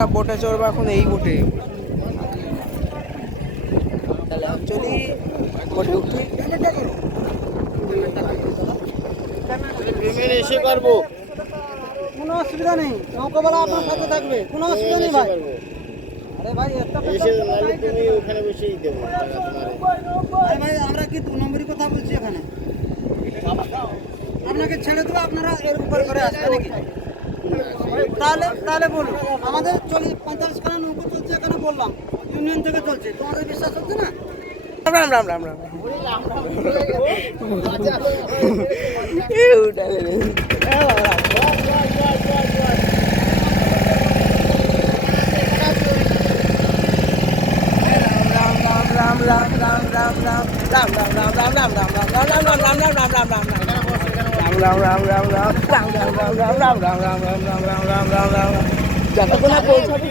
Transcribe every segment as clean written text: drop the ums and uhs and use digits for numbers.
বোটে চড়বো এখন, এই বোটে চলি, বোটে উঠি, এসে পারবো, কোনো অসুবিধা নেই। নৌকাওয়ালা আপনার সাথে থাকবে, কোনো অসুবিধা নেই ভাই। আরে ভাই তুমি ওখানে বসেই দেবো আরে ভাই, আমরা কি 2 নম্বরই কথা বলছি এখানে? আপনাকে ছেড়ে দেবো, আপনারা এর উপর করে আসবে নাকি? তাহলে বলুন, আমাদের 45 খানা নৌকো চলছে এখানে, বললাম ইউনিয়ন থেকে চলছে, তোমাদের বিশ্বাস হচ্ছে না? রাম রাম রাম রাম যতক্ষণ না পৌঁছাবি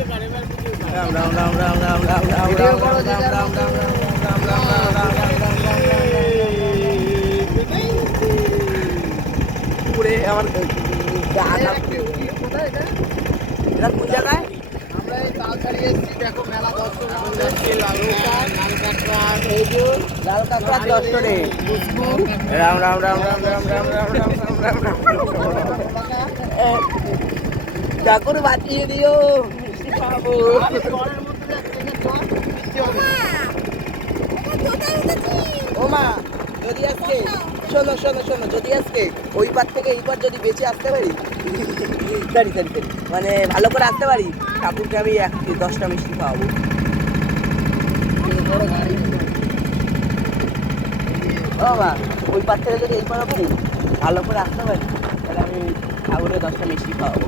রাম রাম রাম রাম রাম রাম রাম রাম রাম রাম রাম রাম রাম রাম রাম পুরে আমার এটা কোন জায়গায়? আমরা এই তালসারি এসেছি, দেখো মেলা দর্শন লাল কাঁকড়ার দর্শনে রাম রাম রাম রাম রাম রাম রাম রাম রাম রাম রাম ঠাকুর বাঁচিয়ে দিও, মিষ্টি খাবো। ও মা, যদি আজকে শোনো শোনো শোনো, যদি আজকে ওই পার থেকে এই পার যদি বেঁচে আসতে পারি, সরি সরি সরি, মানে ভালো করে আসতে পারি, ঠাকুরকে আমি 10টা মিষ্টি খাওয়াবো। ও মা, ওই পার থেকে যদি এই পার অবধি ভালো করে আসতে পারি, তাহলে আমি ঠাকুরের 10টা মিষ্টি খাওয়াবো।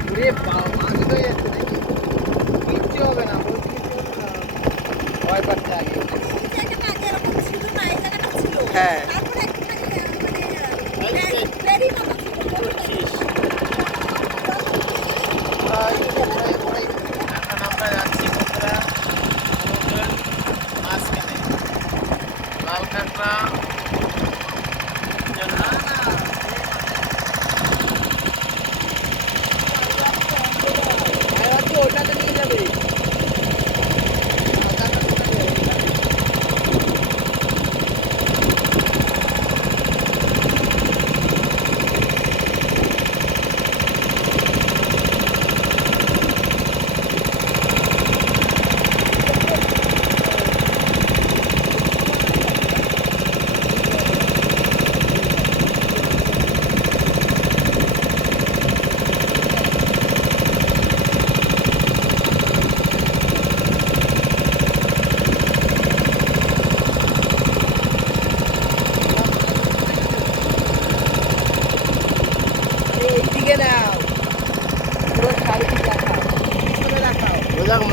কিচ্ছু হবে না, ভয় পাচ্ছে আগে। হ্যাঁ লাল কাঁকড়া ওটাতে নিয়ে যাবে।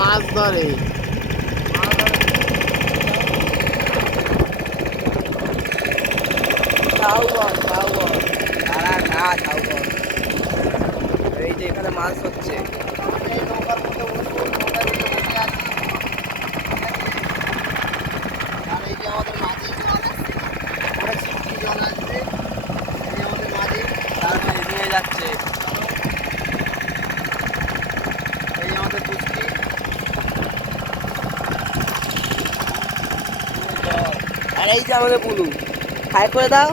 মাছ ধরে এই যে এখানে মাছ হচ্ছে, নৌকার মধ্যে বসে আছি। আর এই যে আমাদের মাঝি, জল আসবে, এই আমাদের মাঝি, তারপরে নিয়ে যাচ্ছে। এই আমাদের পুষ্টি। আর এই যে আমাদের বুলু, হাই করে দাও।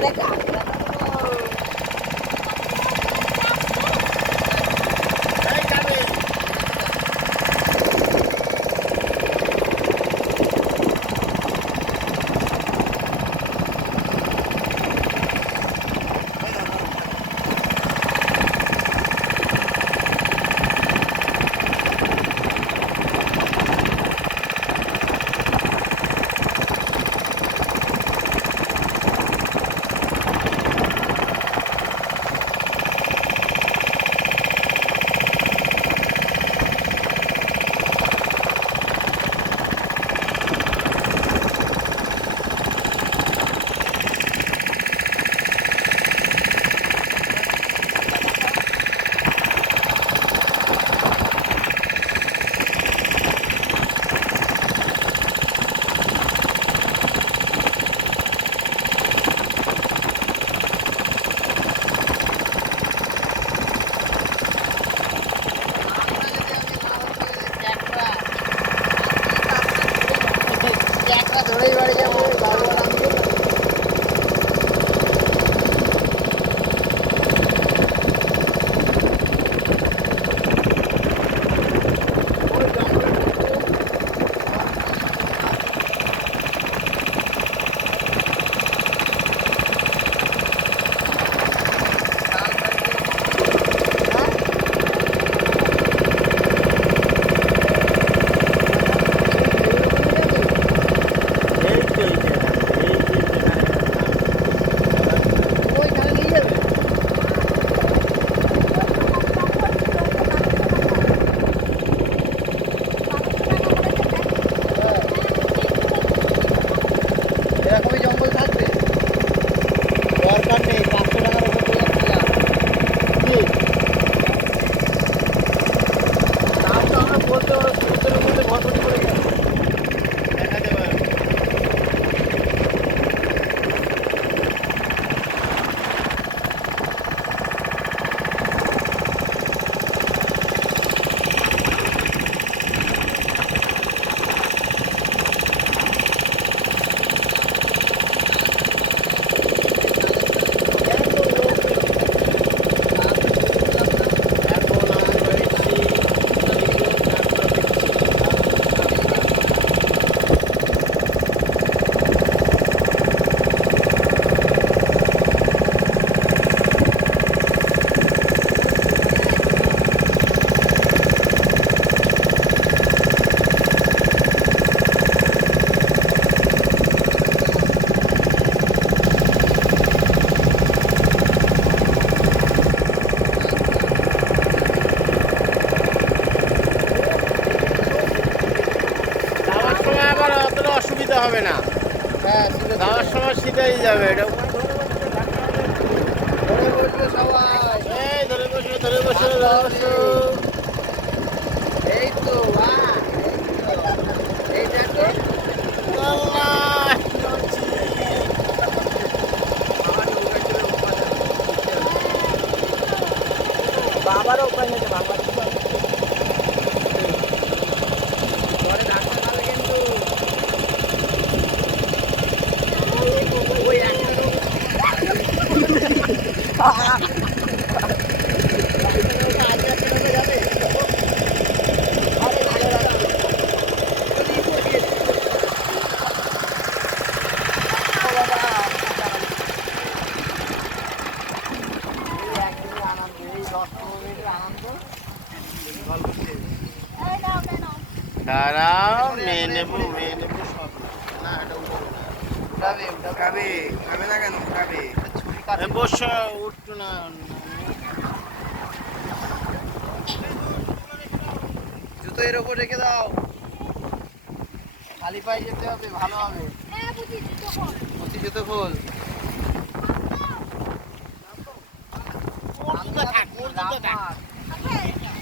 আরে কাঁকড়া ধরেই বাড়ি যাবো এরকমই জঙ্গল থাকবে দরকার নেই 500 টাকার উপর দিয়ে দাম তো আমরা বলতে পারবো সমুদ্রের মধ্যে ভরপুরি করে গেছে দেখাতে পারবো অসুবিধা হবে না হ্যাঁ যাওয়ার সময় শীতেই যাবে এটা ধরে বসে এই তো এই দেখো বাবারও উপায় নেই বাবার দাঁড়াও মেয়ে নেবো সব না এটা উঠাবে না কেন উঠাবে বসে উঠতো না জুতো এর উপর রেখে দাও খালি পায়ে যেতে হবে ভালো হবে পুঁথি জুতো খোল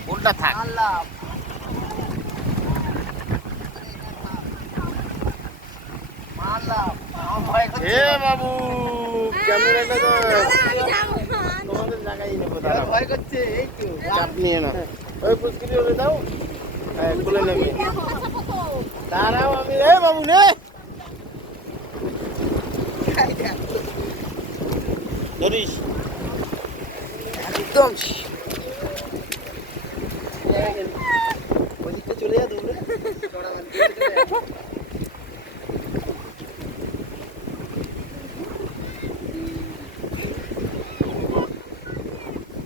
উল্টা থাক বাবু ক্যামেরাটা তোমাদের জায়গায় নেবো ভয় করছে এই তো চাপ নিয়ে না ওই পুষ্করি ওরে দাও খুলে নেবে দাঁড়াও আমি রে বাবু নে ধরিস। একদম ওদিকটা চলে যা দৌড়ে।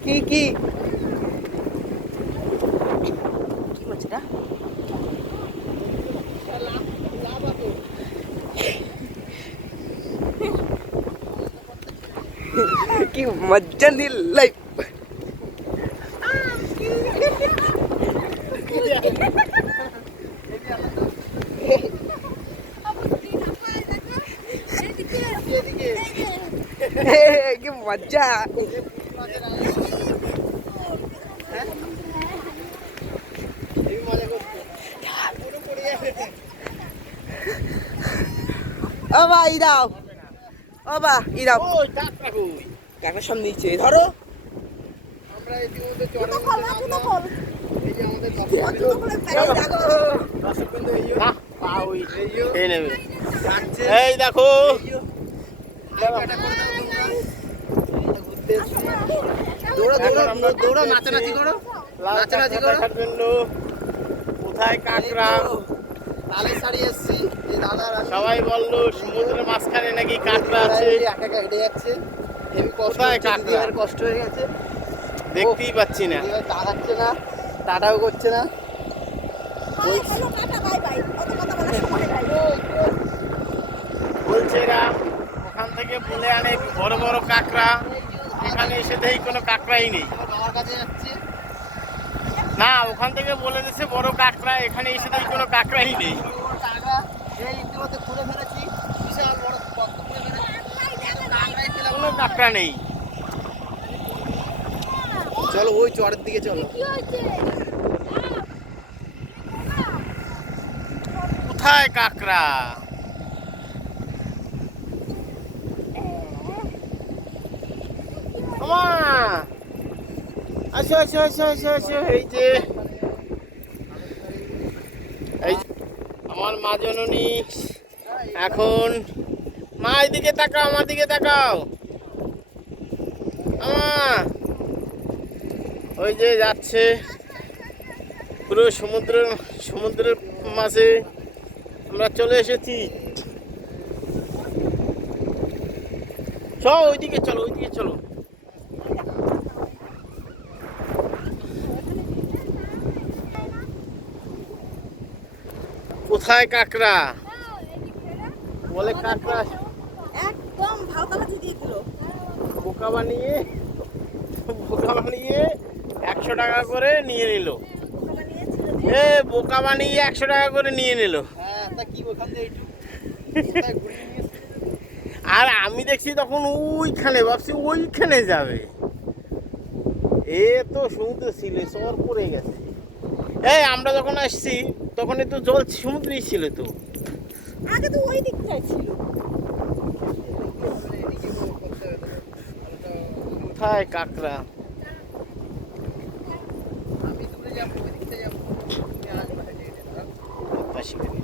কি কি কি করছে না? কি মজা নিলাই। কি মজা। ও ভাই দাও, ও বা ই দাও। ওই কাকড়া কই? কাকার সামনে নিচে ধরো। আমরা ইতিমধ্যে চরের মধ্যে নামলাম। এই যে আমাদের দর্শক বিন্দু এই যে পা ওই খেয়ে নেবে। এই দেখো দৌড়া দৌড়া দৌড়া নাচানাচি করো, নাচানাচি করো। কোথায় কাকড়া? তালে শাড়ি এসছি এই দাদার সবাই বললো সমুদ্রের মাঝখানে নাকি কাকড়া আছে। একা একা হেঁটে যাচ্ছে, হেবি কষ্ট কোথায় হচ্ছে, কাকড়া? দিদিভাইয়ের কষ্ট হয়ে গেছে। দেখতেই পাচ্ছি না। দিদিভাই তাকাচ্ছে না, টাটাও করছে না। বলছে এরা ওখান থেকে বলে আনে বড় বড় কাকড়া, এখানে এসে দেখি কোনো কাকড়াই নেই। বাবার কাছে যাচ্ছে। না, ওখান থেকে বলে দিচ্ছে বড় কাকড়া, এখানে এসে দেখি কোনো কাকড়াই নেই। টাকা এই ইতিমধ্যে খুলে ফেলেছি, বিশাল বড় গর্ত খুলে ফেলেছি, কাকড়াই পেলাম কোনো না। কাকড়া নেই। চলো ওই চরের দিকে চলো। কোথায় কাকড়া? আমা আসো আসো আসো আসো আসো। এই যে এই যে আমার মা জননী এখন, মা এদিকে তাকাও, আমার দিকে তাকাও। আমা ওই যে যাচ্ছে পুরো সমুদ্রের মাঝে আমরা চলে এসেছি। চলো ওইদিকে চলো, ওইদিকে চলো। কোথায় কাকড়া? বলে কাকড়া একদম ভাওতাবাজি দিয়ে দিল। বোকা বানিয়ে 100 টাকা করে নিয়ে নিল। এ বোকা বানিয়ে 100 টাকা করে নিয়ে নিল। হ্যাঁ তা কি ওখান থেকে একটু ঘুরিয়ে নিয়ে এসছি। আর আমি দেখছি তখন ওইখানে, ভাবছি ওইখানে যাবে। এ তো সমুদ্র ছিল, সর পড়ে গেছে। এই আমরা যখন আসছি তখন তো জল সমুদ্রেই ছিল তো। আগে তো ওই দিকটাই ছিল। কোথায় কাকড়া? আমি দূরে যাবো, ওই দিকটা যাবো, তুমি আসবে হেঁটে হেঁটে, দাঁড়াও। বদমাশি করে।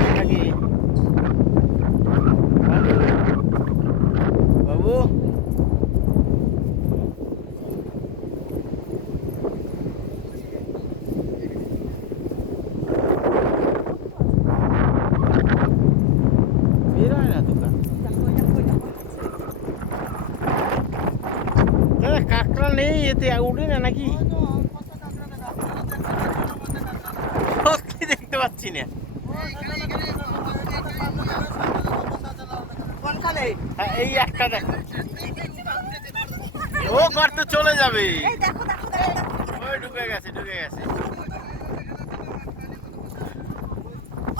এই, আগে। বাবু বের হয় না তো দাদা, কাকড়া নেই এতে, উঠে না নাকি? সত্যি দেখতে পাচ্ছি না। কোনখানে? হ্যাঁ, এই একটা দেখো, ও গর্ত চলে যাবে। এই দেখো দেখো দেখো দেখো। ওই ঢুকে গেছে, ঢুকে গেছে।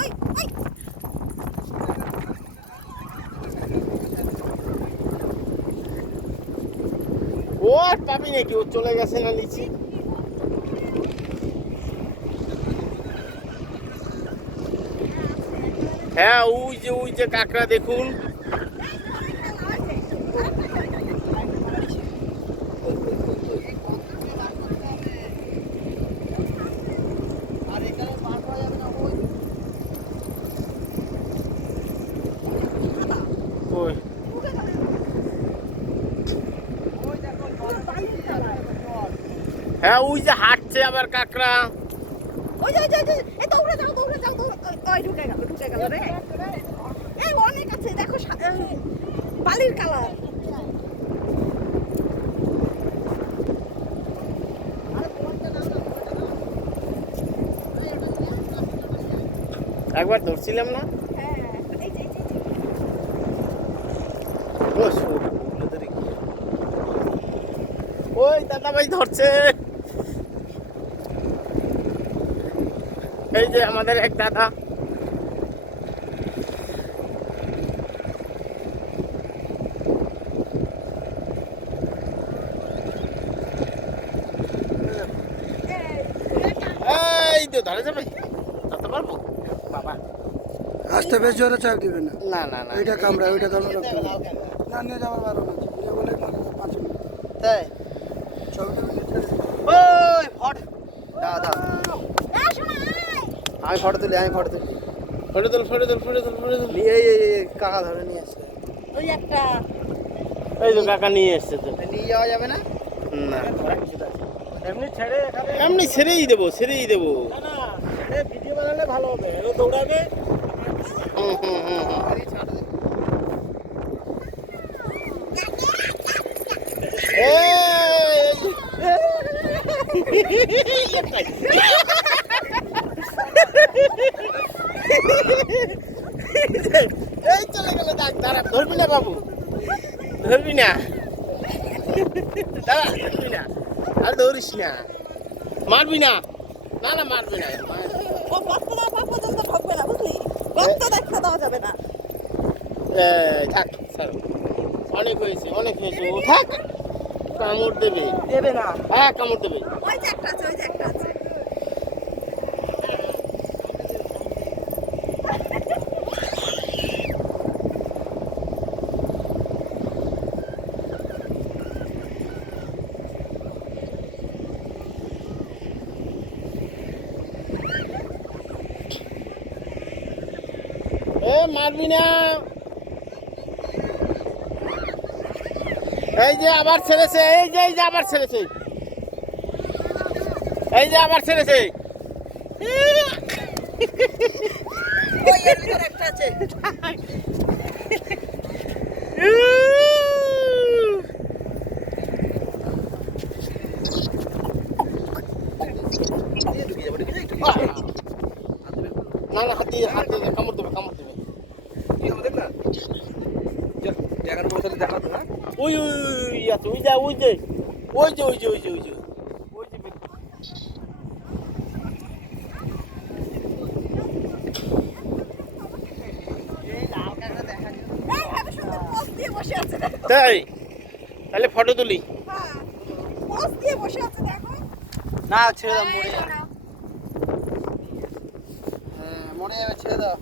ওই ওই ও আর পাবি নাকি, ও চলে গেছে না নিচে। হ্যাঁ, ওই যে কাকড়া দেখুন। আর এখানে পার করা যাবে না, ওই ওই হ্যাঁ ওই যে হাঁটছে আবার কাকড়া। ওই যে এই দৌড়ে যাও ওই ঢুকে গেল রে। এই অনেক আছে দেখো বালির কালার। একবার ধরছিলাম না? হ্যাঁ এই যে ও সরু, ওগুলো ধরে কি? ওই দাদা ভাই ধরছে। এই যে আমাদের এক দাদা। এই তো ধরে যাবে, ধরতে পারবো বাবা? আস্তে বেশ জোরে চাপ দিবেন না। না না না, ওইটা কামড়া রাখতে হবে না, নিয়ে যাওয়ার বারণ আছে। এটা বলে 5 মিনিট তাই ছবিটা মিনিট ছেড়ে দিন। ওই ফট দাদা শোনা আমি ফটো তুলি ফটো তুল ফটো তুল ফটো তুল ফটো তুল। নিয়ে এই কাকা ধরে নিয়ে আসছে। ওই একটা এই তো কাকা নিয়ে এসছে তো। নিয়ে যাওয়া যাবে না? না এমনি ছেড়ে এখানে এমনি ছেড়েই দেবো। না না, ছেড়ে ভিডিও বানালে ভালো হবে। ও দৌড়াবে। হুম হুম হুম হুম। এই চলে গেল দাঁড়া, ধরবি না বাবু, ধরবি না দাঁড়া, ধরবি না আর ধরিস না, মারবি না, না না মারবি না। ও গর্তটা পা পর্যন্ত ঢুকবে না বুঝলি, গর্ত দেখতে দেওয়া যাবে না। থাক স্যার, অনেক হয়েছে ও থাক, কামড় দেবে। দেবে না। হ্যাঁ কামড় দেবে। ওই যে একটা আছে মারবি না। এই যে আবার ছেড়েছে, এই যে আবার ছেড়েছে, ওই এর ভিতরে একটা আছে। না না হাত দিয়ে কামড় দেবে। কি হবে দেখ না? জায়গার পৌঁছালে দেখাতো না? ওই আছে, ওই যে এইভাবে সুন্দর পোজ দিয়ে বসে আছে দেখো। তাই তাহলে ফটো তুলি। হ্যাঁ পোজ দিয়ে বসে আছে দেখো। না ছেড়ে দাও, মরে এই যাবে। নাও। হ্যাঁ মরে যাবে, ছেড়ে দাও।